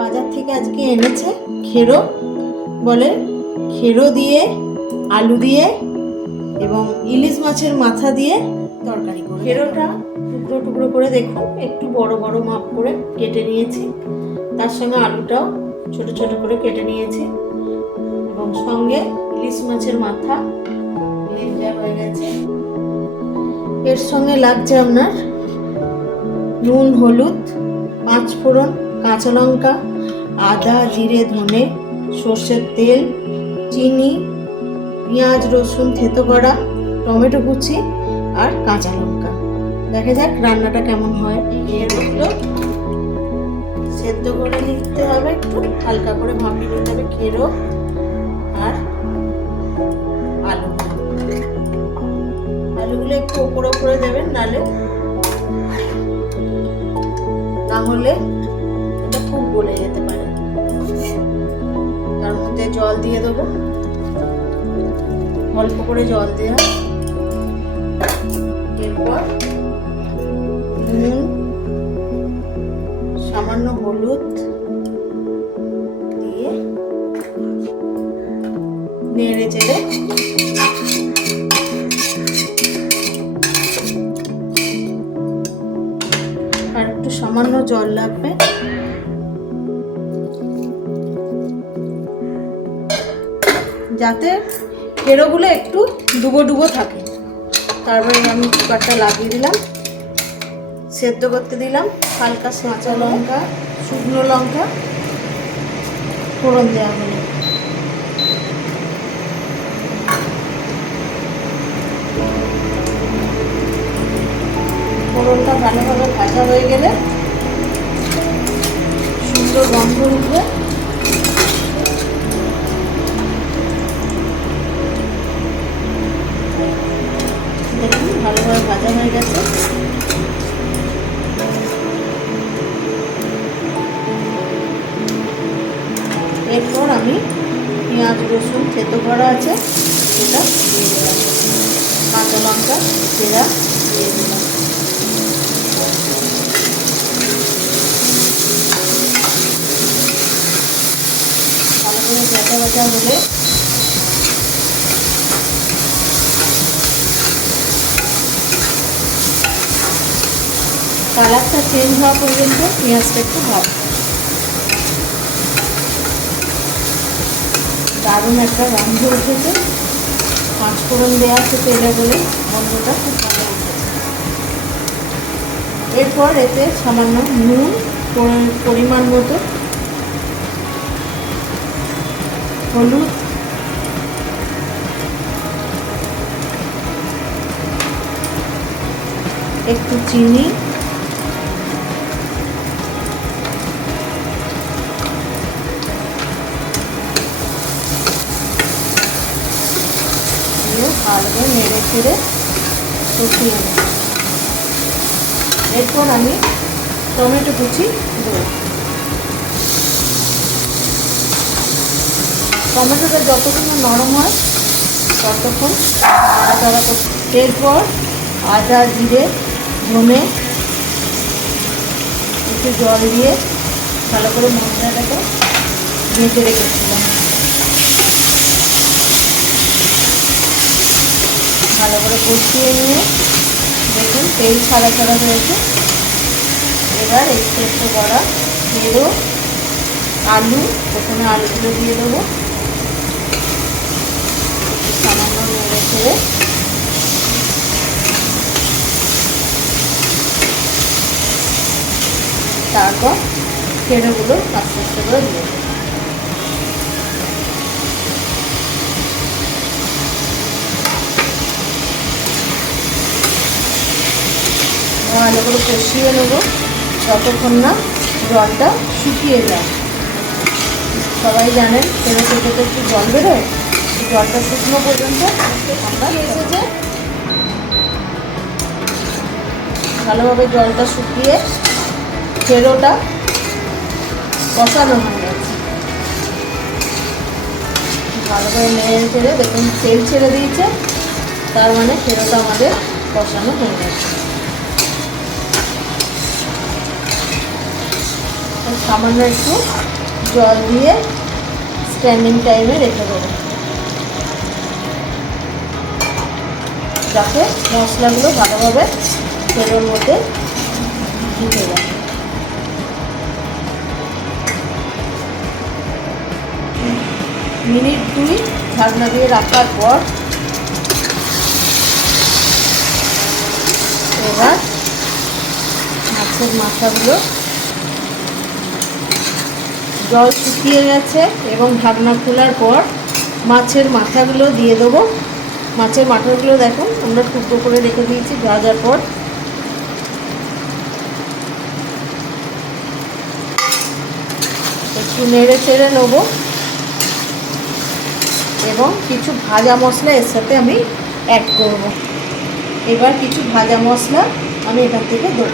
বাজার থেকে আজকে এনেছে খেরো বলে, খেরো দিয়ে আলু দিয়ে এবং ইলিশ মাছের মাথা দিয়ে তরকারি করে। খেরোটা টুকরো টুকরো করে দেখুন একটু বড় বড় মাপ করে কেটে নিয়েছি, তার সঙ্গে আলুটাও ছোট ছোট করে কেটে নিয়েছি এবং সঙ্গে ইলিশ মাছের মাথা দেওয়া হয়ে গেছে। এর সঙ্গে লাগছে আপনার নুন, হলুদ, 5 ফোড়ন, কাঁচা লঙ্কা, আদা, জিরে, ধনে, সর্ষের তেল, চিনি, পেঁয়াজ রসুন থেতো করা, টমেটো কুচি আর কাঁচা লঙ্কা। দেখা যাক রান্নাটা কেমন হয়। এগুলো সেদ্ধ করে নিতে হবে, একটু হালকা করে ভাপিয়ে নিতে হবে খেরো আর আলুগুলো একটু ওপরে ওপরে দেবেন, না হলে এটা খুব গলে যেতে পারে। তার মধ্যে জল দিয়ে দেবো, অল্প করে জল দেওয়া। এরপর নুন, সামান্য হলুদ দিয়ে নেড়ে চেড়ে আর একটু সামান্য জল লাগবে। যাতে খেরোগুলো একটু ডুবো ডুবো থাকে। তারপরে আমি কুকারটা লাগিয়ে দিলাম, সেদ্ধ করতে দিলাম। হালকা কাঁচা লঙ্কা, শুকনো লঙ্কা ফোড়ন দেওয়া হলো। ফোড়নটা ভালোভাবে ভাজা হয়ে গেলে সুন্দর গন্ধ উঠবে। দেখুন ভালোভাবে ভাজা হয়ে গেছে। এরপর আমি পেঁয়াজ রসুন থেতো করা আছে সেটা দিয়ে দিলাম, কাঁচা লঙ্কা সেটা দিয়ে দিলাম। ভালো করে ভাজা ভাজা হলে কালারটা চেঞ্জ হওয়া পর্যন্ত পেঁয়াজটা একটু ভাজবো। দারুণ একটা গন্ধ উঠেছে, 5 ফোড়ন দেওয়া আছে তেলে বলে গন্ধটা খুব ভালো উঠেছে। এরপর এতে সামান্য নুন, পরিমাণ মতো হলুদ, একটু চিনি, ভালো করে নেড়ে ছেড়ে কষিয়ে নেব। এরপর আমি টমেটো কুচি দেবো। টমেটোটা যতক্ষণ নরম হয় ততক্ষণ নাড়াচাড়া করতে। এরপর আদা, জিরে, ধনে একটু জল দিয়ে ভালো করে মশলাটাকে ভেজে রেখেছিলাম। ভালো করে কষিয়ে নিয়ে দেখুন তেল ছাড়া ছাড়া হয়েছে। এবার এই সেদ্ধ করা খেরো, আলু, প্রথমে আলুগুলো দিয়ে দেবো, সামান্য নেড়ে ছেড়ে তারপর খেরোগুলো আস্তে আস্তে করে দিয়ে দেবো। ভালো করে কষিয়ে নেবো যতক্ষণ না জলটা শুকিয়ে যায়। সবাই জানেন খেরো থেকে তো একটু জল বেরোয়, জলটা শুকনো পর্যন্ত আমরা এসেছে। ভালোভাবে জলটা শুকিয়ে খেরোটা কষানো হয়ে গেছে। ভালো করে নেড়ে ছেড়ে দেখুন তেল ছেড়ে দিয়েছে, তার মানে খেরোটা আমাদের কষানো হয়ে গেছে। সামান্য একটু জল দিয়ে স্ট্যান্ডিং টাইমে রেখে দেবো, যাতে মশলাগুলো ভালোভাবে তেলের মধ্যে ঢুকে যায়। মিনিট 2 ঢাকনা দিয়ে রাখার পর এবার মাছের মাথাগুলো, জল শুকিয়ে গেছে এবং ঢাকনা খোলার পর মাছের মাথাগুলো দিয়ে দেবো। মাছের মাথাগুলো দেখুন আমরা টুকরো করে রেখে দিয়েছি ভাজার পর। একটু নেড়ে চেড়ে নেবো এবং কিছু ভাজা মশলা এর সাথে আমি অ্যাড করব। এবার কিছু ভাজা মশলা আমি এখান থেকে দেবো,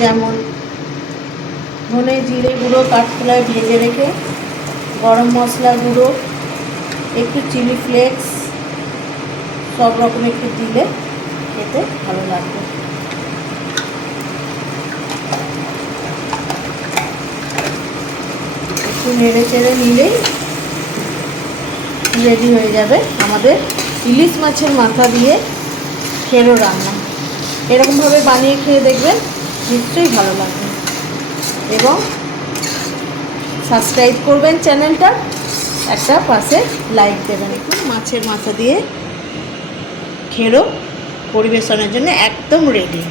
যেমন ধনে জিরে গুঁড়ো কাঠখোলায় ভেজে রেখে, গরম মশলা গুঁড়ো, একটু চিলি ফ্লেক্স, সব রকম একটু দিলে খেতে ভালো লাগবে। একটু নেড়ে চেড়ে নিলেই রেডি হয়ে যাবে আমাদের ইলিশ মাছের মাথা দিয়ে খেরো রান্না। এরকমভাবে বানিয়ে খেয়ে দেখবেন, নিশ্চয়ই ভালো লাগবে। এবং সাবস্ক্রাইব করবেন চ্যানেলটা, একটা পাশে লাইক দেবেন। একটু মাছের মাথা দিয়ে খেরো পরিবেশনের জন্য একদম রেডি।